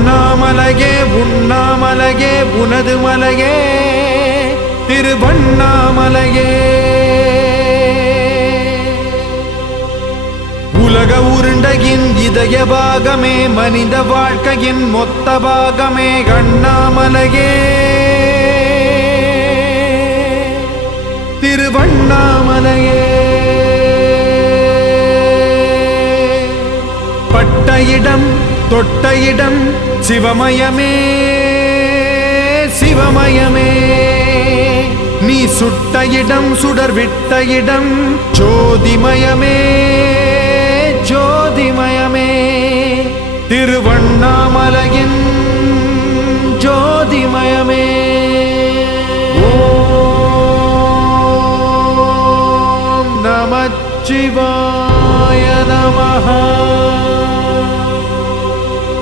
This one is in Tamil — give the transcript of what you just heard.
அண்ணாமலையே உண்ணாமலையே உனது மலையே திருவண்ணாமலையே. உலக உருண்டையின் இதய பாகமே மனித வாழ்க்கையின் மொத்த பாகமே அண்ணாமலையே திருவண்ணாமலையே. பட்ட இடம் தொட்ட இடம் சிவமயமே சிவமயமே. நீ சுட்ட இடம் சுடர் விட்ட இடம் ஜோதிமயமே ஜோதிமயமே. திருவண்ணாமலையின் ஜோதிமயமே. ஓம் நமச்சிவாய.